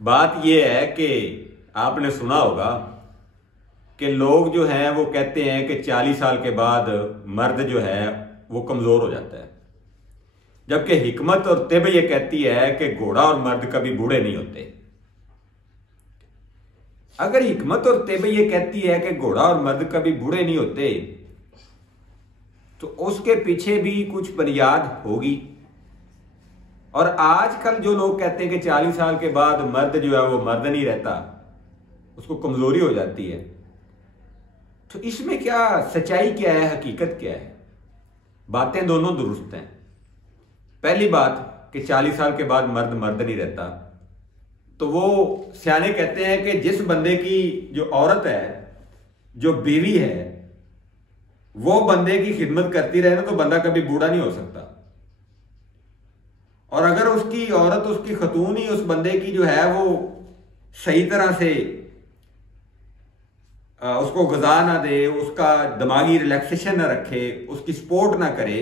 बात यह है कि आपने सुना होगा कि लोग जो हैं वो कहते हैं कि 40 साल के बाद मर्द जो है वो कमज़ोर हो जाता है, जबकि हिकमत और तिब ये कहती है कि घोड़ा और मर्द कभी बूढ़े नहीं होते। अगर हिकमत और तिब ये कहती है कि घोड़ा और मर्द कभी बूढ़े नहीं होते, तो उसके पीछे भी कुछ बुनियाद होगी। और आजकल जो लोग कहते हैं कि 40 साल के बाद मर्द जो है वो मर्द नहीं रहता, उसको कमजोरी हो जाती है, तो इसमें क्या सच्चाई क्या है, हकीकत क्या है? बातें दोनों दुरुस्त हैं। पहली बात कि 40 साल के बाद मर्द मर्द नहीं रहता, तो वो सियाने कहते हैं कि जिस बंदे की जो औरत है, जो बीवी है, वो बंदे की खिदमत करती रहे ना, तो बंदा कभी बूढ़ा नहीं हो सकता। और अगर उसकी औरत, उसकी खतून ही उस बंदे की जो है वो सही तरह से उसको ग़िज़ा ना दे, उसका दिमागी रिलैक्सेशन ना रखे, उसकी सपोर्ट ना करे,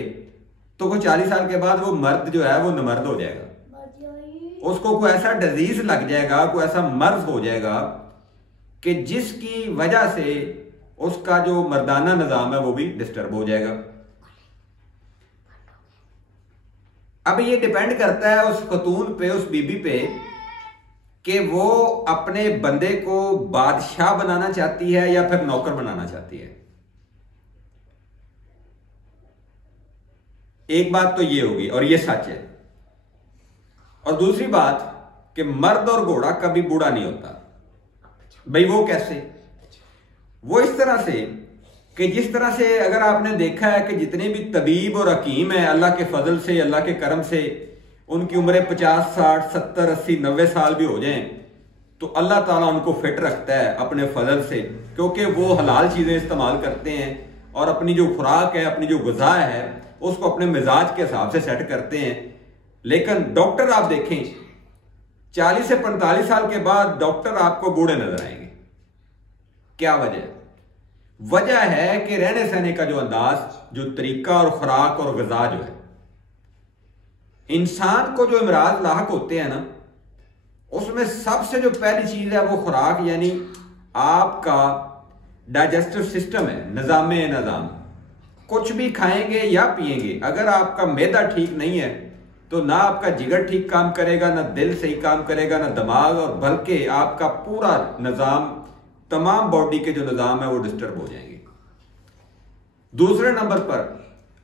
तो वो 40 साल के बाद वो मर्द जो है वो नमर्द हो जाएगा। उसको कोई ऐसा डिजीज लग जाएगा, कोई ऐसा मर्ज हो जाएगा कि जिसकी वजह से उसका जो मर्दाना निजाम है वो भी डिस्टर्ब हो जाएगा। अब ये डिपेंड करता है उस खतून पे, उस बीबी पे, कि वो अपने बंदे को बादशाह बनाना चाहती है या फिर नौकर बनाना चाहती है। एक बात तो ये होगी और ये सच है। और दूसरी बात कि मर्द और घोड़ा कभी बूढ़ा नहीं होता। भाई वो कैसे? वो इस तरह से कि जिस तरह से अगर आपने देखा है कि जितने भी तबीब और हकीम हैं, अल्लाह के फजल से, अल्लाह के करम से उनकी उम्रें 50, 60, 70, 80, 90 साल भी हो जाएं, तो अल्लाह ताला उनको फिट रखता है अपने फजल से, क्योंकि वो हलाल चीज़ें इस्तेमाल करते हैं और अपनी जो खुराक है, अपनी जो ग़िज़ा है, उसको अपने मिजाज के हिसाब से सेट करते हैं। लेकिन डॉक्टर आप देखें, 40 से 45 साल के बाद डॉक्टर आपको बूढ़े नजर आएंगे। क्या वजह? वजह है कि रहने सहने का जो अंदाज, जो तरीका और खुराक और ग़िज़ा जो है, इंसान को जो इमराज लाहक होते हैं ना, उसमें सबसे जो पहली चीज है वो खुराक, यानी आपका डाइजेस्टिव सिस्टम है, निज़ाम। कुछ भी खाएंगे या पिएंगे, अगर आपका मैदा ठीक नहीं है तो ना आपका जिगर ठीक काम करेगा, ना दिल सही काम करेगा, ना दिमाग, और बल्कि आपका पूरा निज़ाम, तमाम बॉडी के जो निज़ाम है वो डिस्टर्ब हो जाएंगे। दूसरे नंबर पर,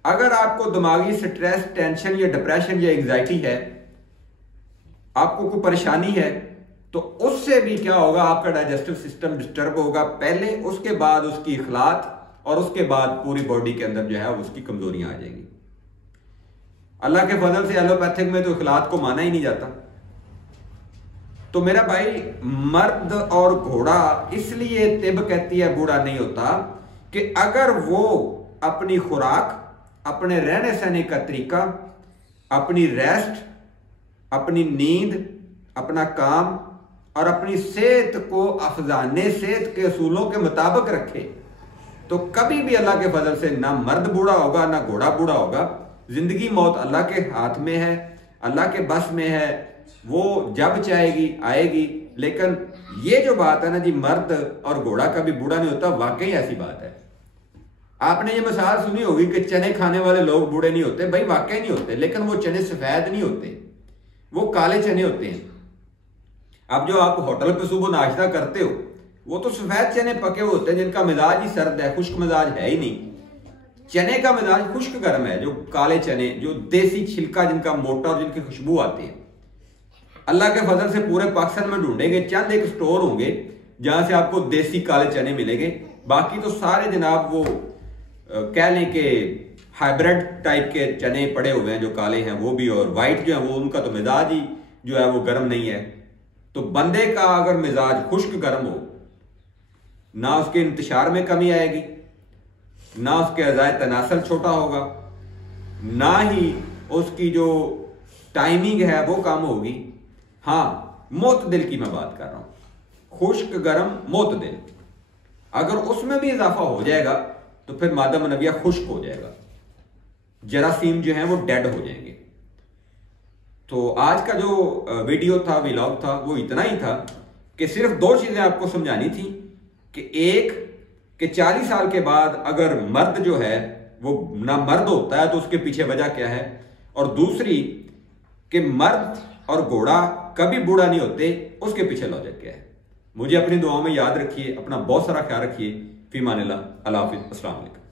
अगर आपको दिमागी स्ट्रेस, टेंशन या डिप्रेशन या एंजाइटी है, आपको कोई परेशानी है, तो उससे भी क्या होगा, आपका डाइजेस्टिव सिस्टम डिस्टर्ब होगा पहले, उसके बाद उसकी इखलात, और उसके बाद पूरी बॉडी के अंदर जो है उसकी कमजोरियां आ जाएंगी। अल्लाह के फजल से एलोपैथिक में तो इखलात को माना ही नहीं जाता। तो मेरा भाई, मर्द और घोड़ा इसलिए तिब कहती है बूढ़ा नहीं होता कि अगर वो अपनी खुराक, अपने रहने सहने का तरीका, अपनी रेस्ट, अपनी नींद, अपना काम और अपनी सेहत को अफजाने सेहत के असूलों के मुताबिक रखे, तो कभी भी अल्लाह के फजल से ना मर्द बूढ़ा होगा, ना घोड़ा बूढ़ा होगा। जिंदगी मौत अल्लाह के हाथ में है, अल्लाह के बस में है, वो जब चाहेगी आएगी। लेकिन ये जो बात है ना जी, मर्द और घोड़ा कभी बूढ़ा नहीं होता, वाकई ऐसी बात है। आपने ये मिसाल सुनी होगी कि चने खाने वाले लोग बूढ़े नहीं होते। भाई वाकई नहीं होते, लेकिन वो चने सफेद नहीं होते, वो काले चने होते हैं। अब जो आप होटल पे सुबह नाश्ता करते हो, वो तो सफेद चने पके हुए होते हैं जिनका मिजाज ही सर्द है, खुश्क मिजाज है ही नहीं। चने का मिजाज खुश्क गर्म है, जो काले चने, जो देसी छिलका जिनका मोटा और जिनकी खुशबू आती है। अल्लाह के फजल से पूरे पाकिस्तान में ढूंढेंगे, चंद एक स्टोर होंगे जहां से आपको देसी काले चने मिलेंगे। बाकी तो सारे जनाब वो कह लें कि हाइब्रिड टाइप के चने पड़े हुए हैं, जो काले हैं वो भी, और वाइट जो है वो, उनका तो मिजाज ही जो है वो गर्म नहीं है। तो बंदे का अगर मिजाज खुश्क गर्म हो, ना उसके इंतशार में कमी आएगी, ना उसके अज़ाए तनासल छोटा होगा, ना ही उसकी जो टाइमिंग है वो कम होगी। हाँ, मोतदिल की मैं बात कर रहा हूं, खुश्क गर्म मोतदिल। अगर उसमें भी इजाफा हो जाएगा तो फिर मादा मनविया खुश्क हो जाएगा, जरासीम जो है वो डेड हो जाएंगे। तो आज का जो वीडियो था, व्लॉग था, वो इतना ही था कि सिर्फ दो चीजें आपको समझानी थी कि एक कि 40 साल के बाद अगर मर्द जो है वो ना मर्द होता है तो उसके पीछे वजह क्या है, और दूसरी कि मर्द और घोड़ा कभी बूढ़ा नहीं होते, उसके पीछे लॉजिक क्या है। मुझे अपनी दुआओं में याद रखिए, अपना बहुत सारा ख्याल रखिए। फी मानिल्लाह, अल्लाह हाफिज़, अस्सलाम वालेकुम।